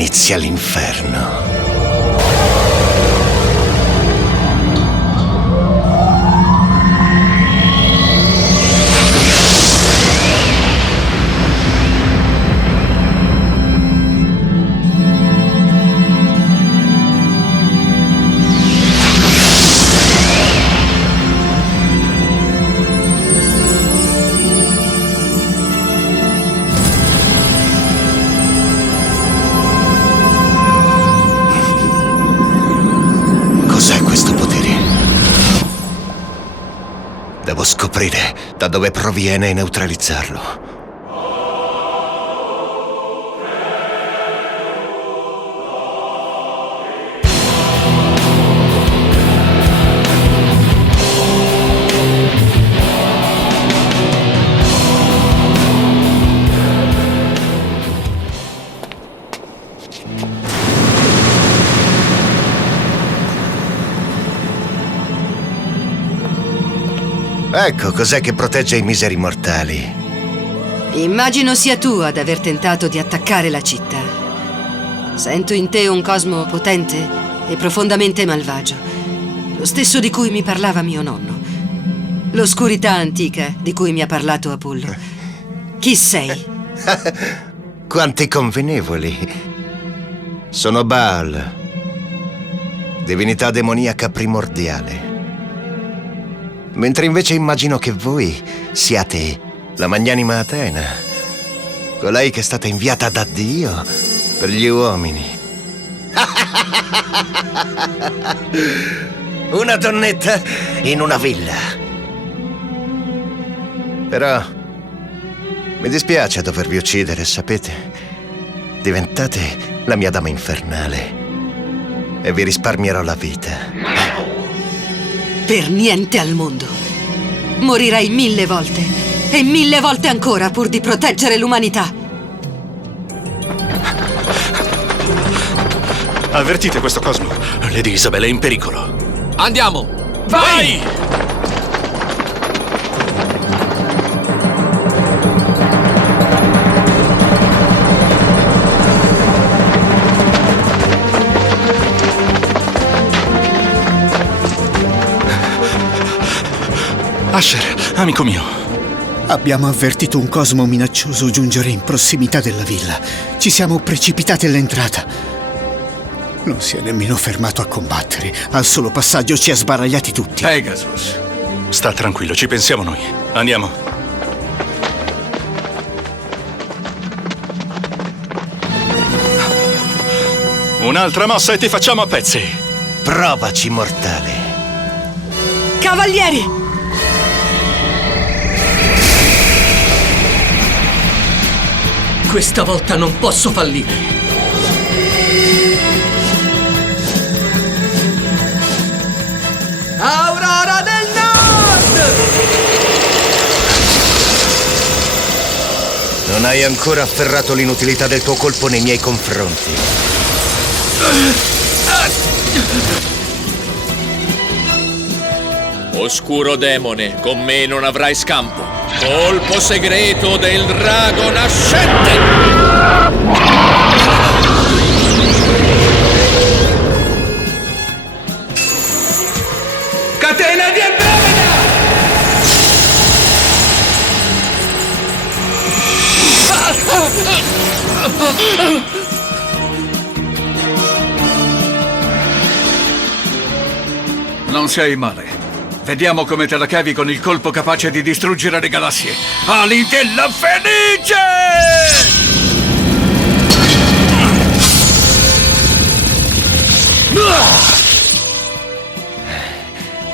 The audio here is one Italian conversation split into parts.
inizia l'inferno. Devo scoprire da dove proviene e neutralizzarlo. Ecco cos'è che protegge i miseri mortali. Immagino sia tu ad aver tentato di attaccare la città. Sento in te un cosmo potente e profondamente malvagio, lo stesso di cui mi parlava mio nonno. L'oscurità antica di cui mi ha parlato Apollo. Chi sei? Quanti convenevoli. Sono Baal, divinità demoniaca primordiale. Mentre invece immagino che voi siate la magnanima Atena, colei che è stata inviata da Dio per gli uomini. Una donnetta in una villa. Però mi dispiace dovervi uccidere, sapete? Diventate la mia dama infernale e vi risparmierò la vita. Per niente al mondo. Morirai 1000 volte e 1000 volte ancora pur di proteggere l'umanità. Avvertite questo cosmo. Lady Isabel è in pericolo. Andiamo! Vai! Asher, amico mio. Abbiamo avvertito un cosmo minaccioso giungere in prossimità della villa. Ci siamo precipitati all'entrata. Non si è nemmeno fermato a combattere. Al solo passaggio ci ha sbaragliati tutti. Pegasus. Sta tranquillo, ci pensiamo noi. Andiamo. Un'altra mossa e ti facciamo a pezzi. Provaci, mortale. Cavalieri! Questa volta non posso fallire. Aurora del Nord! Non hai ancora afferrato l'inutilità del tuo colpo nei miei confronti. Oscuro demone, con me non avrai scampo. Colpo segreto del drago nascente! Catena di Andromeda! Non sei male. Vediamo come te la cavi con il colpo capace di distruggere le galassie. Ali della Fenice!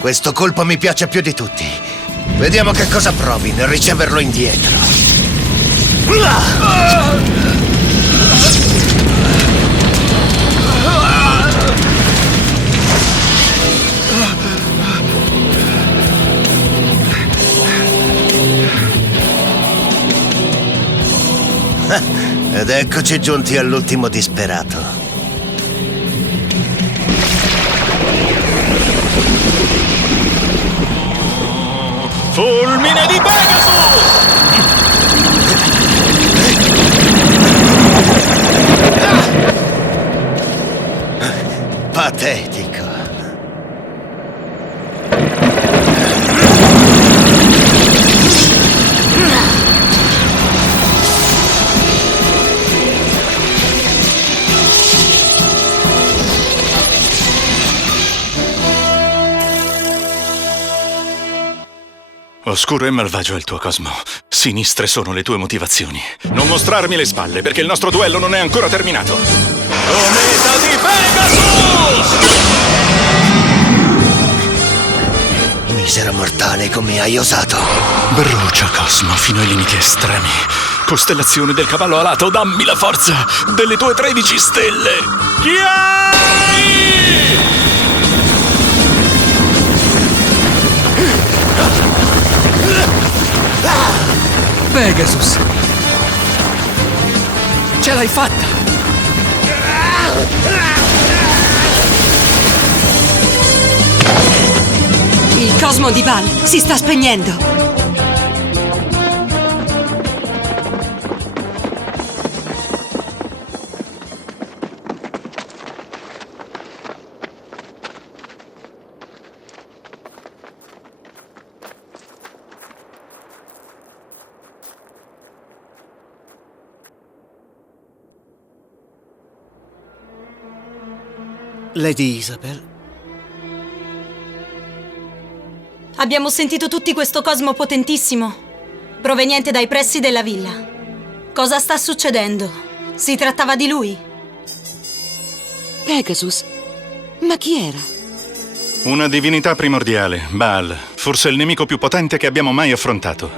Questo colpo mi piace più di tutti. Vediamo che cosa provi nel riceverlo indietro. Ed eccoci giunti all'ultimo disperato. Fulmine di Pegasus! Patetico. Oscuro e malvagio è il tuo cosmo. Sinistre sono le tue motivazioni. Non mostrarmi le spalle, perché il nostro duello non è ancora terminato. Cometa di Pegasus! Misero mortale, come hai osato? Brucia, Cosmo, fino ai limiti estremi. Costellazione del cavallo alato, dammi la forza delle tue 13 stelle. Chiai! Pegasus! Ce l'hai fatta! Il cosmo di Baal si sta spegnendo. Lady Isabel, Abbiamo sentito tutti questo cosmo potentissimo, proveniente dai pressi della villa. Cosa sta succedendo? Si trattava di lui? Pegasus? Ma chi era? Una divinità primordiale, Baal. Forse il nemico più potente che abbiamo mai affrontato.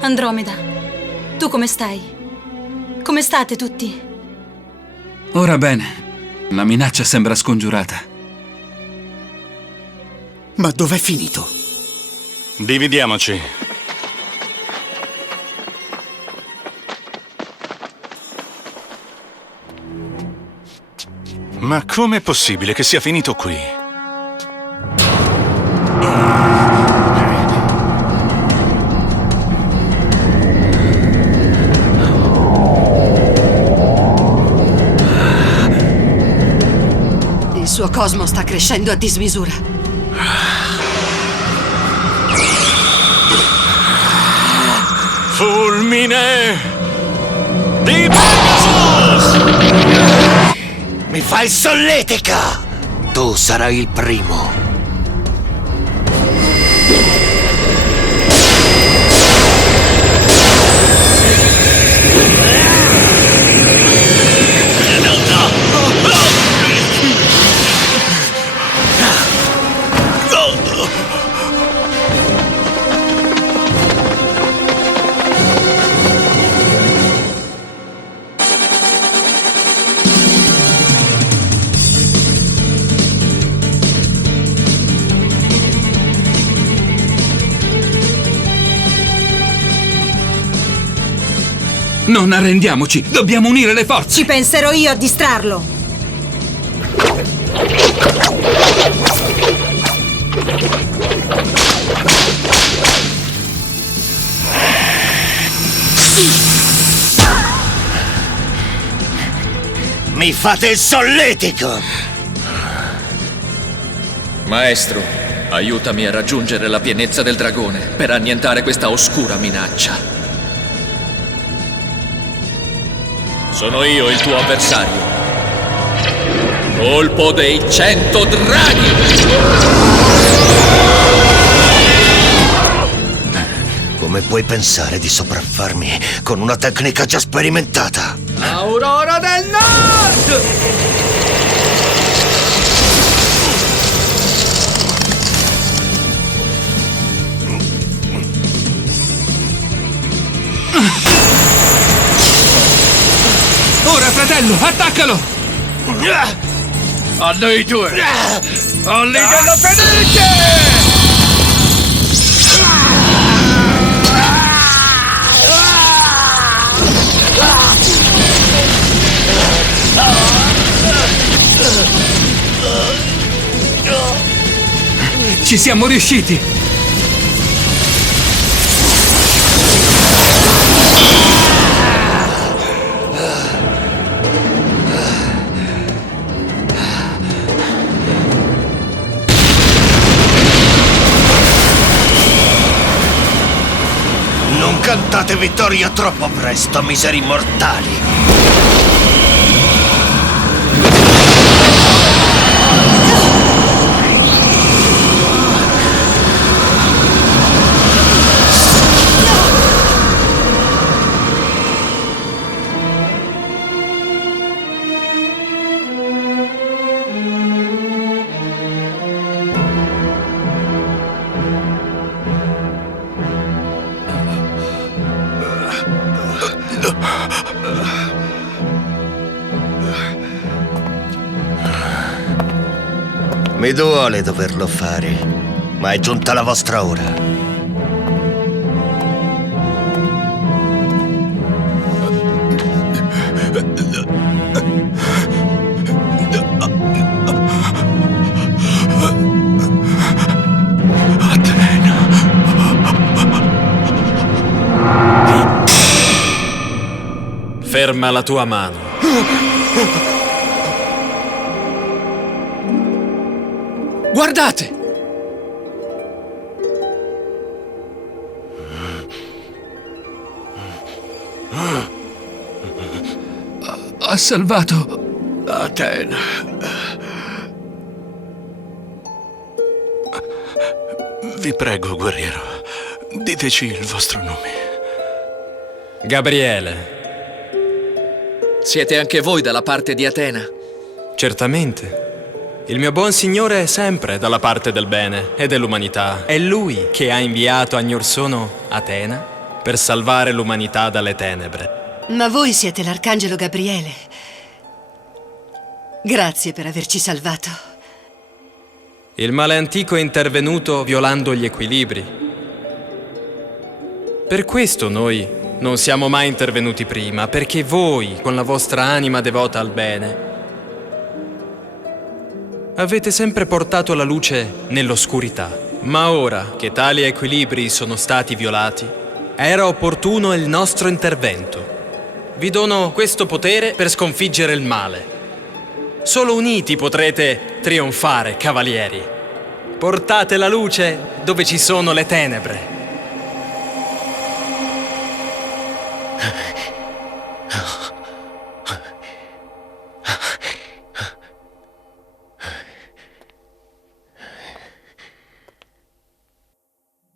Andromeda, tu come stai? Come state tutti? Ora bene, la minaccia sembra scongiurata. ma dov'è finito? Dividiamoci. Ma com'è possibile che sia finito qui? Il suo cosmo sta crescendo a dismisura. Fulmine di Pegasus! Mi fai solletica! Tu sarai il primo. Non arrendiamoci! Dobbiamo unire le forze! Ci penserò io a distrarlo! Mi fate il solletico! Maestro, aiutami a raggiungere la pienezza del dragone per annientare questa oscura minaccia. Sono io il tuo avversario. Colpo dei 100 draghi! Come puoi pensare di sopraffarmi con una tecnica già sperimentata? Aurora del Nord! Ora, fratello, attaccalo! A noi due! Olli della Fenice! Ci siamo riusciti! date vittoria troppo presto, miseri mortali. Mi duole doverlo fare, ma è giunta la vostra ora. Ferma la tua mano. Guardate! Ha salvato Atena. Vi prego, guerriero, diteci il vostro nome. Gabriele. Siete anche voi dalla parte di Atena? Certamente. Il mio buon signore è sempre dalla parte del bene e dell'umanità. È lui che ha inviato a Gnursono Atena per salvare l'umanità dalle tenebre. Ma voi siete l'arcangelo Gabriele. Grazie per averci salvato. Il male antico è intervenuto violando gli equilibri. Per questo noi non siamo mai intervenuti prima, perché voi, con la vostra anima devota al bene, avete sempre portato la luce nell'oscurità. Ma ora che tali equilibri sono stati violati, era opportuno il nostro intervento. Vi dono questo potere per sconfiggere il male. Solo uniti potrete trionfare, cavalieri. Portate la luce dove ci sono le tenebre.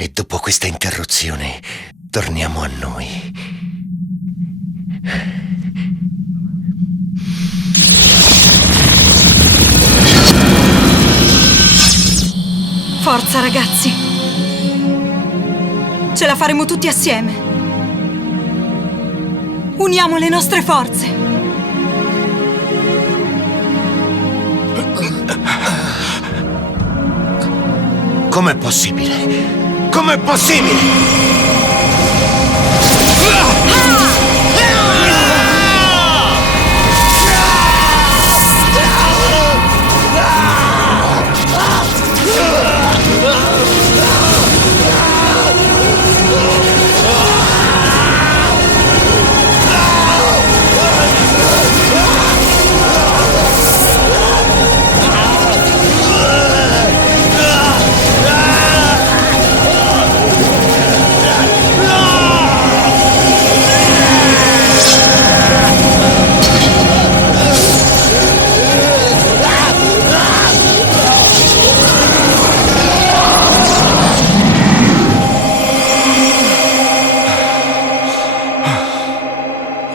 E dopo questa interruzione, torniamo a noi. Forza, ragazzi! Ce la faremo tutti assieme! Uniamo le nostre forze! Com'è possibile? Com'è possibile?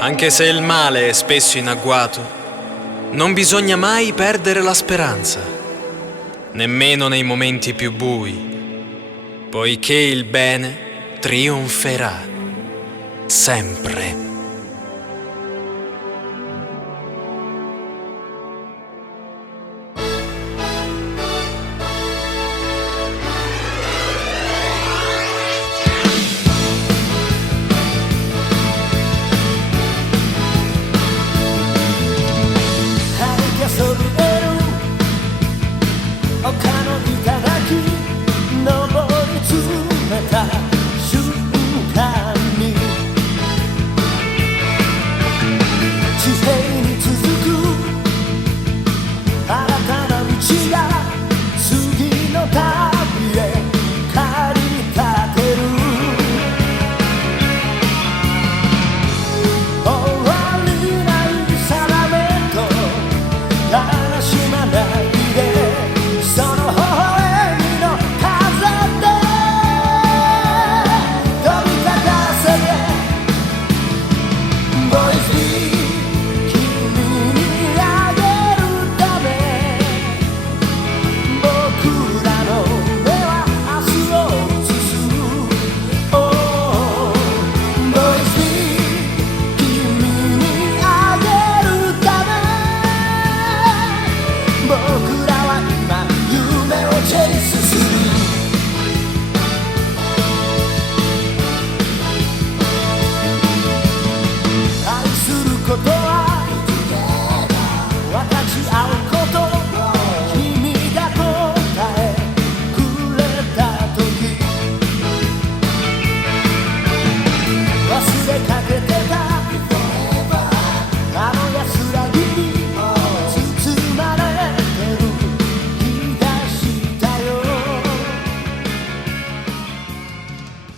Anche se il male è spesso in agguato, non bisogna mai perdere la speranza, nemmeno nei momenti più bui, poiché il bene trionferà sempre.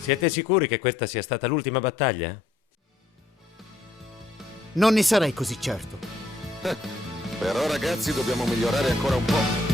Siete sicuri che questa sia stata l'ultima battaglia? Non ne sarei così certo. Però ragazzi, dobbiamo migliorare ancora un po'.